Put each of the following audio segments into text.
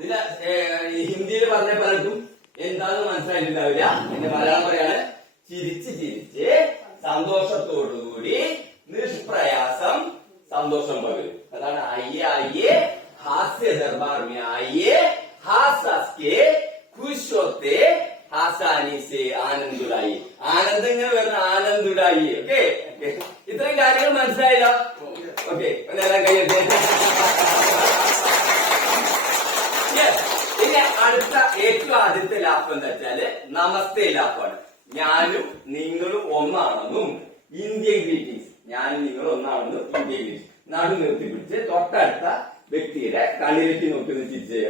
ഇതിന് ഹിന്ദിയിൽ പറഞ്ഞ പലർക്കും എന്താണെന്ന് മനസ്സിലായിട്ടുണ്ടാവില്ല. എന്റെ മലയാളം പറയാണ്, ചിരിച്ച് ചിരിച്ച് സന്തോഷത്തോടുകൂടി നിഷ്പ്രയാസം സന്തോഷം പകരും. അതാണ് ആയിയെ ആയിയെ ഹാസ്യ Darbar may ആയിയെ has has K ഖുശ് ഹോത്തെ ഹാസാനി സെ ആനന്ദുടായി. ആനന്ദം ഇങ്ങനെ വരുന്ന ആനന്ദുടായി. ഓക്കെ, ഇത്രയും കാര്യങ്ങൾ മനസ്സിലായല്ലോ. ഓക്കെ, എല്ലാം കഴിയട്ടെ. പിന്നെ അടുത്ത ഏറ്റവും ആദ്യത്തെ ലാപ്പ് എന്താ വെച്ചാല് നമസ്തേ ലാപ്പാണ്. ഞാനും നിങ്ങളും ഒന്നാണെന്നും ഇന്ത്യൻ ഗ്രീറ്റിംഗ്സ്, ഞാനും നിങ്ങളും ഒന്നാണെന്നും ഇന്ത്യൻ ഗ്രീറ്റിംഗ്സ് നടു നിർത്തി പിടിച്ച് തൊട്ടടുത്ത വ്യക്തിയുടെ കണ്ണിലേക്ക് നോക്കുന്ന ചിരിച്ച്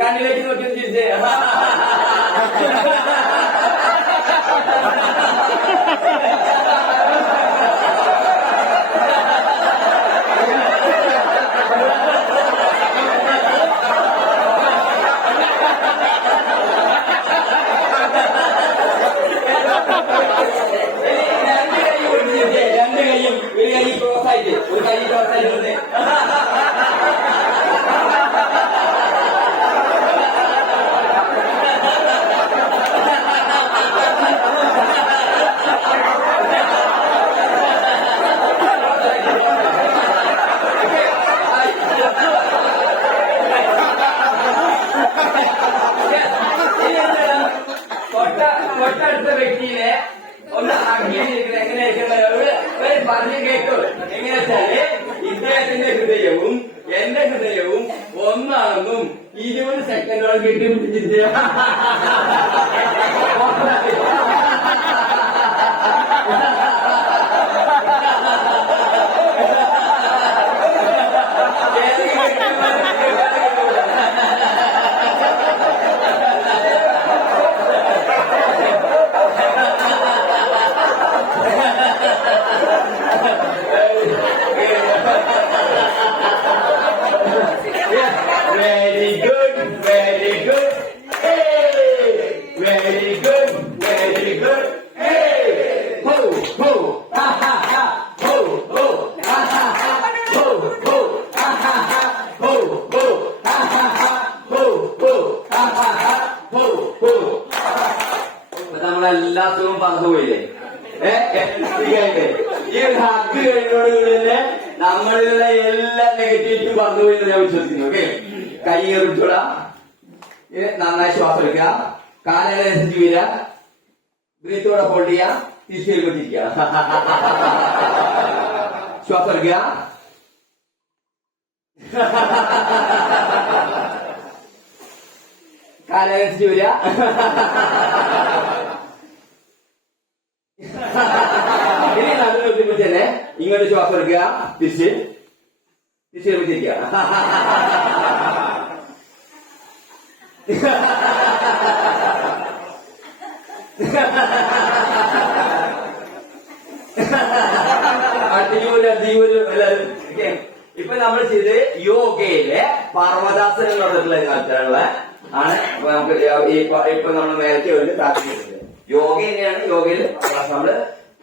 കണ്ണിലേക്ക് നോക്കി ചിരിച്ചേ. രണ്ട് കൈയും ഒരു കൈ ക്രോസ് ആയിട്ട്, ഒരു കൈ ക്രോസ് ആയിട്ട് തൊട്ടടുത്ത വ്യക്തിയിലെ ഒന്ന് അഗ്നിയിരിക്കുന്നത് എങ്ങനെയായിരിക്കും പറഞ്ഞു കേട്ടു. എങ്ങനെ വെച്ചാല് ഇദ്ദേഹത്തിന്റെ ഹൃദയവും എന്റെ ഹൃദയവും ഒന്നാണെന്നും 20 സെക്കൻഡോളം കെട്ടിപ്പിടിച്ചിട്ട് നമ്മളെല്ലാത്തിനും പറന്നുപോയില്ലേ. ഈ ഒരു ഹക്ക് കഴിഞ്ഞോടുകൂടി നമ്മളിലുള്ള എല്ലാ നെഗറ്റിവിറ്റിയും പറന്നുപോയി ഞാൻ വിശ്വസിക്കുന്നു. ഓക്കെ, കൈ എറിച്ചോളാ, നന്നായി ശ്വാസം എടുക്കുക, കാലനുസരിച്ച് വീര, ബ്രീത്തോടെ ഹോൾഡ് ചെയ്യുക, തിരിച്ചു വരുമ്പോട്ടിരിക്കുക, ശ്വാസം എടുക്കുക, കാലനുസരിച്ച് വരിക, ഇനി നടന്നു നിർത്തിപ്പിടിച്ച് തന്നെ ഇങ്ങോട്ട് ശ്വാസം എടുക്കുക, തിരിച്ച് വരുമ്പോട്ടിരിക്കുക. എല്ലാവരും ഇപ്പൊ നമ്മൾ ചെയ്ത് യോഗയിലെ പർവ്വതാസനം എന്ന് പറഞ്ഞിട്ടുള്ള ആൾക്കാരുള്ള ആണ്. അപ്പൊ നമുക്ക് ഇപ്പൊ നമ്മൾ നേരത്തെ ഒരു താല്പര്യം യോഗ തന്നെയാണ്. യോഗയിൽ നമ്മള്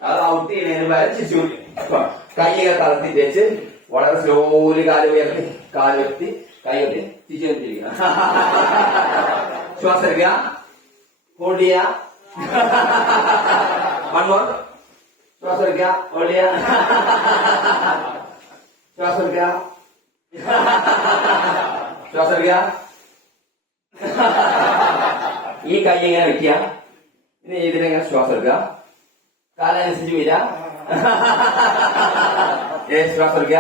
അത് ഔട്ട് ചെയ്യുന്നതിന് പകരം ശിശു കൈയൊക്കെ തളർത്തി വെച്ച് വളരെ സ്ലോലി കാലുയർത്തി കൈ വെട്ടി ശിശു വെച്ചിരിക്കുക. ശ്വാസം എടുക്കുക, ഹോൾഡ് ചെയ്യുക, മൺമോർ ശ്വാസം എടുക്കുക, ഹോൾഡ് ചെയ്യുക, ശ്വാസം എടുക്കുക, ശ്വാസം എടുക്കുക. ഈ കൈ എങ്ങനെ വെക്കുക, ഇനി ഇതിനെങ്ങനെ ശ്വാസം എടുക്കുക, കാലനുസരിച്ച് വരിക, ശ്വാസം എടുക്കുക,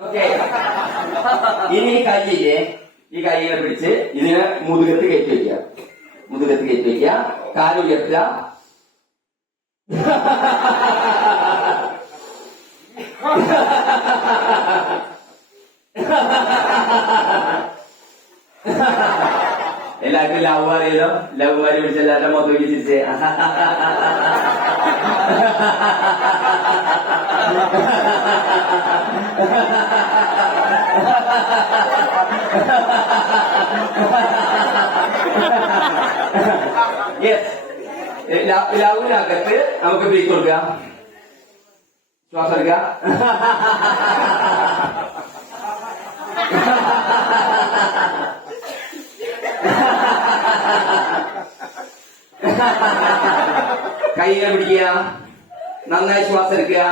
ഓക്കെ. ഇനി ഈ കൈയില്ലേ, ഈ കൈയിനെ പിടിച്ച് ഇതിനെ മുതുകത്ത് കയറ്റി വയ്ക്കുക. മുതുകത്ത് കയറ്റി വയ്ക്കുക. കാലുയർത്തുക. എല്ലാവർക്കും ലവ് അറിയല്ലോ. ലവ് മാരി പിടിച്ച എല്ലാവരുടെ മൊത്തം ചിരിച്ചേ. ലവിനകത്ത് നമുക്ക് ബ്രേക്ക് കൊടുക്കാം. ശ്വാസം എടുക്കുക. കൈയിനെ പിടിക്കുക. നന്നായി ശ്വാസം എടുക്കുക.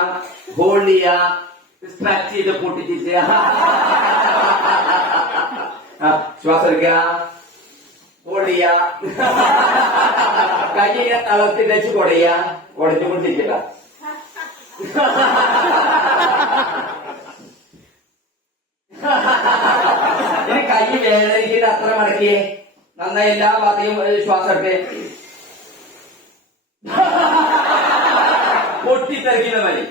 ഹോൾഡ് ചെയ്യുക. സ്ട്രെച്ച് ചെയ്ത് പൊട്ടിച്ചിട്ട് ശ്വാസം എടുക്കുക. ഹോൾഡ് ചെയ്യുക. കൈയിനെ തളർത്തി വെച്ച് കുടയുക. കുടച്ചു പൊട്ടിച്ചില്ല. ഇനി കൈ വേദനിക്കിട്ട് അത്ര മടക്കിയേ. നന്നായി എല്ലാ ഭാഗത്തെയും ശ്വാസം എടുത്തേ. പൊട്ടിത്തെറിക്കുന്ന മതി.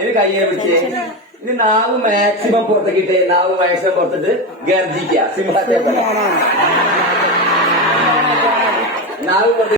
ഇനി കയ്യെ പിടിച്ചേ. ഇനി നാവ് മാക്സിമം പുറത്തേക്കിട്ടേ. നാവ് മാക്സിമം പുറത്തിട്ട് ഗർജിക്കുക. സിംഹത്തെ നാവ്